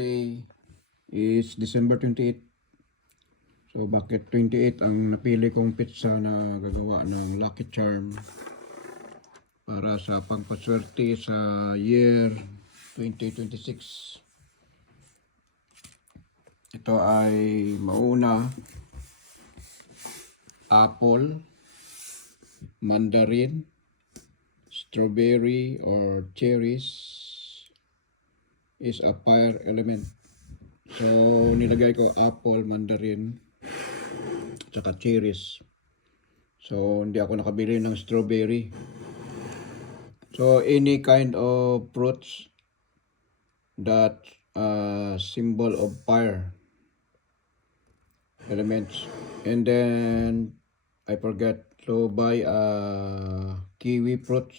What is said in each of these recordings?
Today is December 28. So bakit 28 ang napili kong pizza na gagawa ng Lucky Charm para sa pangpaswerte sa year 2026. Ito ay mauna apple, mandarin, strawberry or cherries is a fire element. So nilagay ko apple, mandarin, tsaka cherries. So hindi ako nakabili ng strawberry. So any kind of fruits that symbol of fire elements. And then I forgot to buy kiwi fruits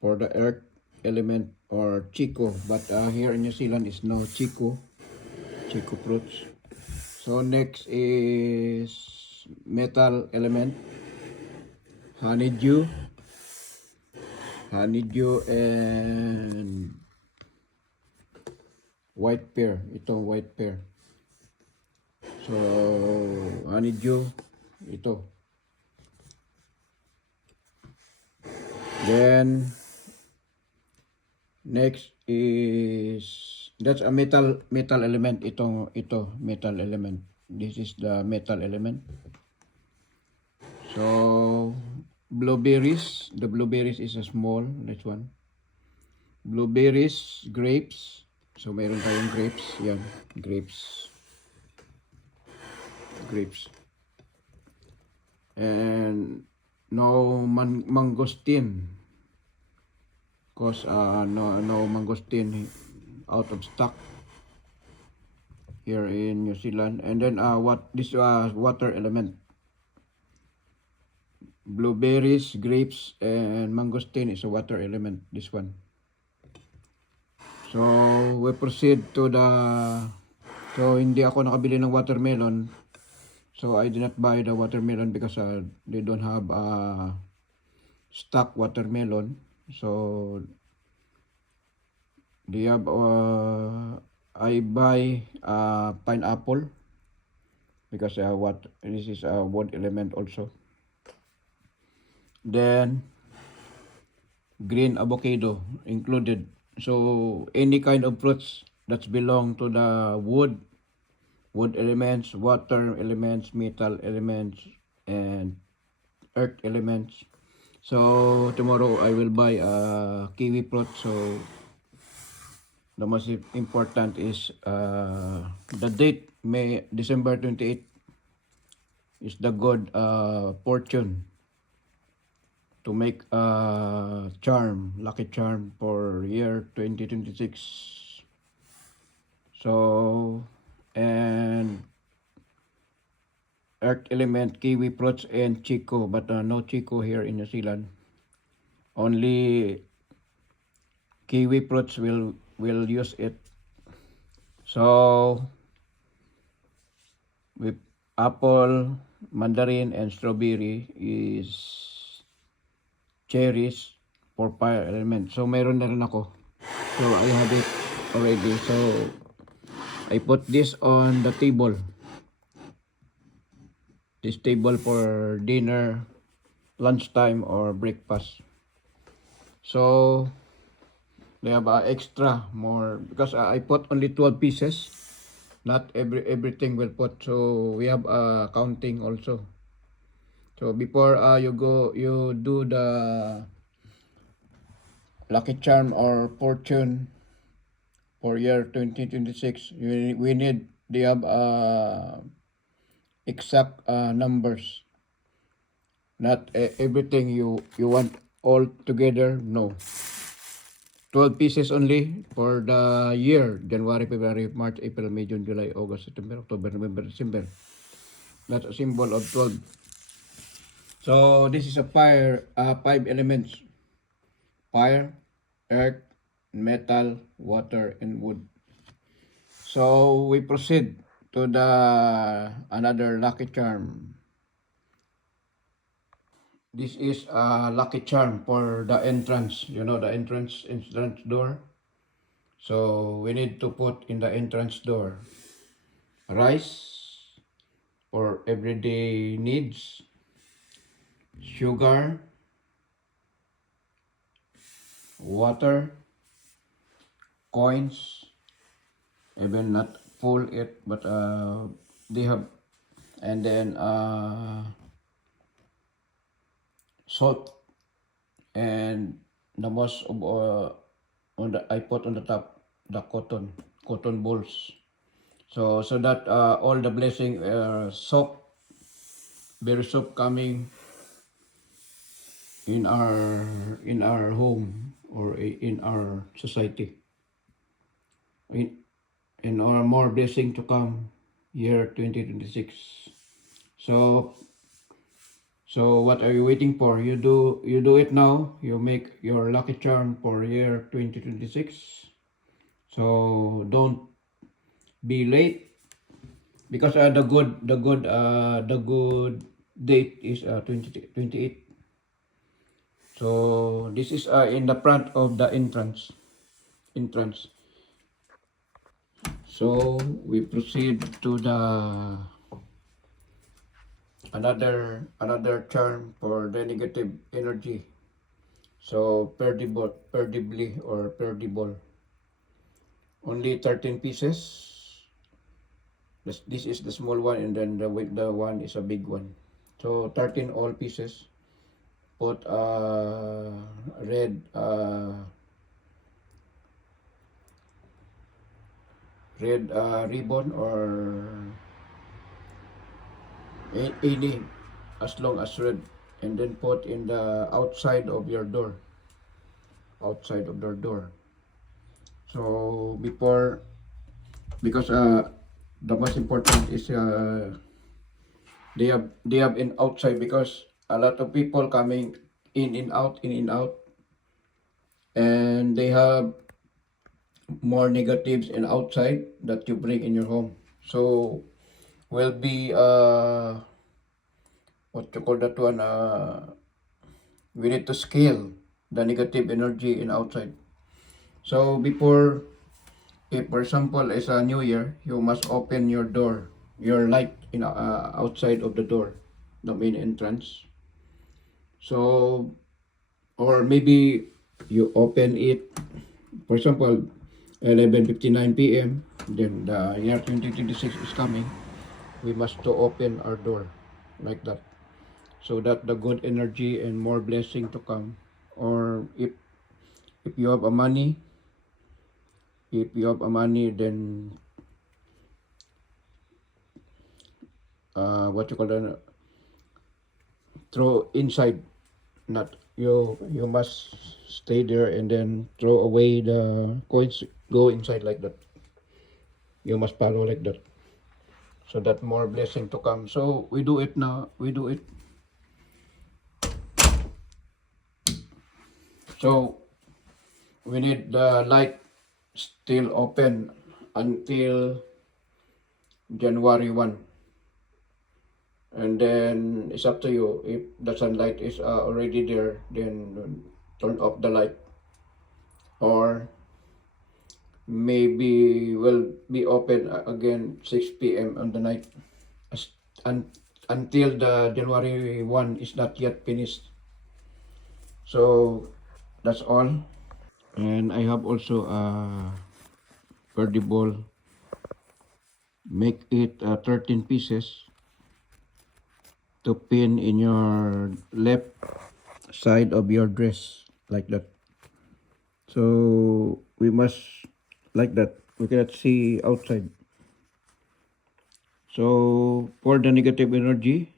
for the earth element or chico, but here in New Zealand is no chico fruits. So next is metal element, honeydew and white pear. Ito white pear. So honeydew ito. Then next is that's a metal element. Ito metal element. This is the metal element. So blueberries, the blueberries is a small, this one. Blueberries, grapes. So mayroon tayong grapes, yan, grapes. And no mangosteen, cause no mangosteen out of stock here in New Zealand. And then this water element, blueberries, grapes, and mangosteen is a water element, this one. So we proceed to so hindi ako nakabili ng watermelon. So I did not buy the watermelon because they don't have stock watermelon. So they have I buy pineapple because this is a wood element also. Then green avocado included. So any kind of fruits that belong to the wood elements, water elements, metal elements, and earth elements. So tomorrow I will buy a kiwi fruit. So the most important is the date, December 28 is the good fortune to make a lucky charm for year 2026. So and earth element, kiwi fruits, and chico, but no chico here in New Zealand. Only kiwi fruits will use it. So with apple, mandarin, and strawberry is cherries for fire element. So mayroon na rin ako. So I have it already. So I put this on the table. This table for dinner, lunchtime, or breakfast. So they have extra more because I put only 12 pieces. Not everything will put. So we have counting also. So before you do the lucky charm or fortune for year 2026, we need they have exact numbers. Not everything you want all together. No. 12 pieces only for the year, January, February, March, April, May, June, July, August, September, October, November, December. That's a symbol of 12. So this is a fire, 5 elements: fire, earth, metal, water, and wood. So we proceed to the another lucky charm. This is a lucky charm for the entrance. You know the entrance door. So we need to put in the entrance door rice for everyday needs, sugar, water, coins, even not full it, but they have, and then salt, and the most of on the I put on the top the cotton balls. So that all the blessing soap, very soap coming in our home or in our society. In in our more blessing to come year 2026. So so what are you waiting for? You do it now. You make your lucky charm for year 2026. So don't be late because the good date is 2028. So this is in the front of the entrance. So we proceed to the another charm for the negative energy. So perdibly or perdible. Only 13 pieces. This is the small one, and then the one is a big one. So 13 all pieces. Put red ribbon or any as long as red, and then put in the outside of your door, outside of your door. So before, because the most important is they have in outside, because a lot of people coming in and out, and they have more negatives in outside that you bring in your home. So will be what you call that one, we need to scale the negative energy in outside. So before, if for example it's a new year, you must open your door, your light in outside of the door, the main entrance. So, or maybe you open it, for example, 11:59 p.m. Then the year 2026 is coming. We must to open our door like that, so that the good energy and more blessing to come. Or if you have a money, then what you call that, throw inside, not you must stay there and then throw away the coins, go inside like that. You must follow like that, so that more blessing to come. So we do it now, we do it. So we need the light still open until January 1. And then it's up to you. If the sunlight is already there, then turn off the light. Or maybe will be open again 6 p.m. on the night, as, until the January 1 is not yet finished. So that's all. And I have also perdible, make it 13 pieces to pin in your left side of your dress like that. So we must like that. We cannot see outside. So for the negative energy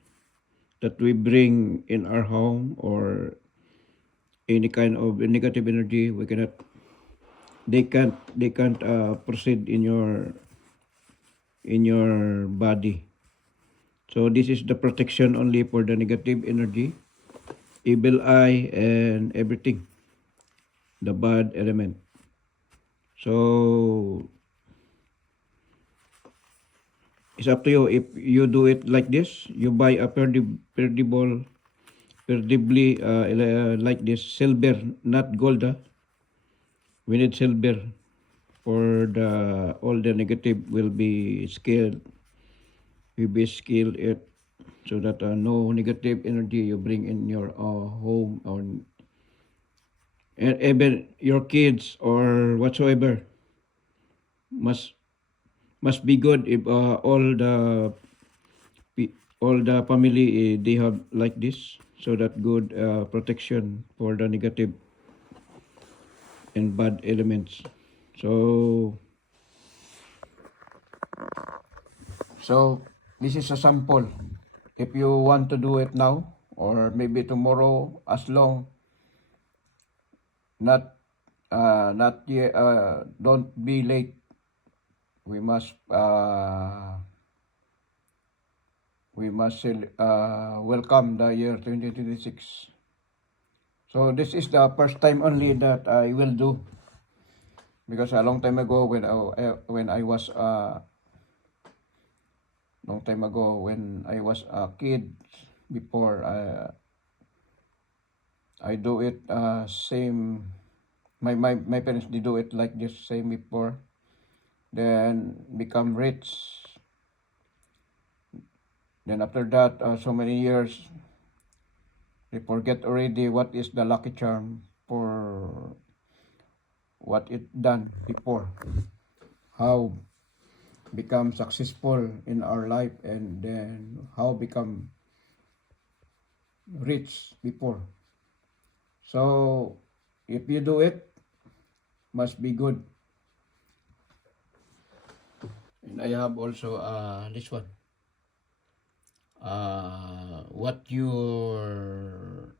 that we bring in our home, or any kind of negative energy, we cannot. They can't proceed in your body. So this is the protection only for the negative energy, evil eye, and everything, the bad element. So it's up to you. If you do it like this, you buy a perdibly like this, silver, not gold. We need silver. for the all the negative will be skilled. Will be skilled it so that no negative energy you bring in your home or and even your kids or whatsoever must must be good if all the family they have like this so that good protection for the negative and bad elements. So so this is a sample. If you want to do it now or maybe tomorrow, as long not yet, don't be late. We must welcome the year 2026. So this is the first time only that I will do because a long time ago when I was long time ago when I was a kid before I do it same my parents did do it like this same before then become rich then after that so many years they forget already what is the lucky charm for what it done before how become successful in our life and then how become rich before. So if you do it must be good. And I have also this one. What your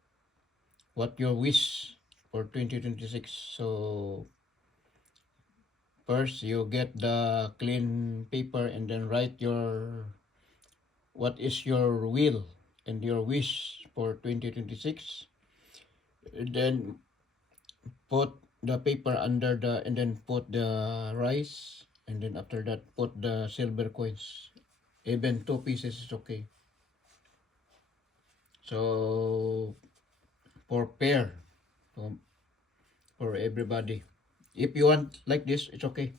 wish for 2026. So first you get the clean paper and then write your what is your will and your wish for 2026. And then put the paper under the and then put the rice and then after that put the silver coins. Even 2 pieces is okay. So for pair um, for everybody. If you want like this, it's okay.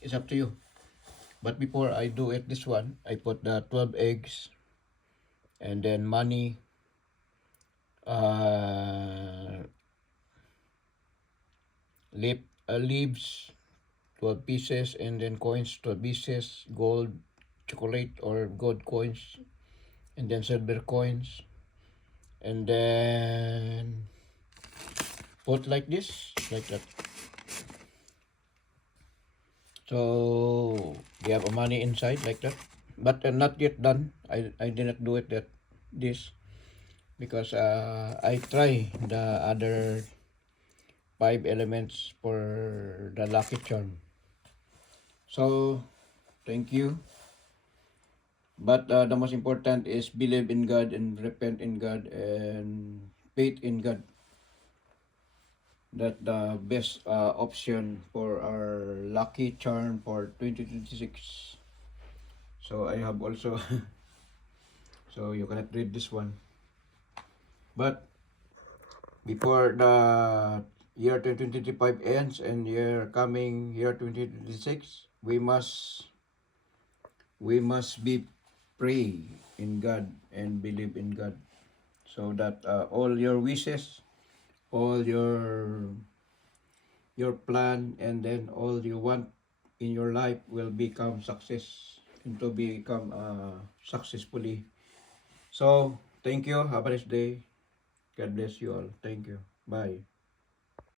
It's up to you. But before I do it this one, I put the 12 eggs and then money, uh, leaves, 12 pieces, and then coins, 12 pieces, gold, chocolate or gold coins, and then silver coins, and then put like this, like that. So we have a money inside like that, but not yet done. I did not do it that this because I try the other 5 elements for the lucky charm. So thank you. But the most important is believe in God and repent in God and faith in God. That the best option for our lucky charm for 2026. So I have also so you cannot read this one. But before the year 2025 ends and year 2026, we must be pray in God and believe in God so that all your wishes, all your plan and then all you want in your life will become success and to become successfully. So thank you, have a nice day. God bless you all. Thank you. Bye.